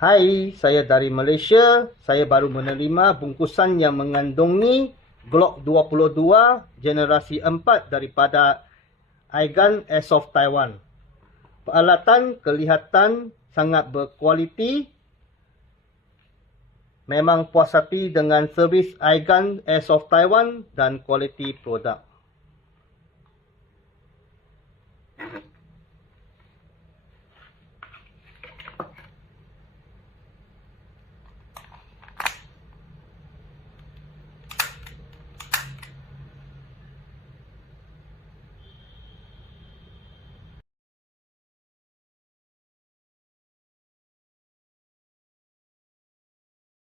Hai, saya dari Malaysia. Saya baru menerima bungkusan yang mengandungi Glock 22 generasi 4 daripada Airgun Airsoft Taiwan. Peralatan kelihatan sangat berkualiti. Memang puas hati dengan servis Airgun Airsoft Taiwan dan kualiti produk.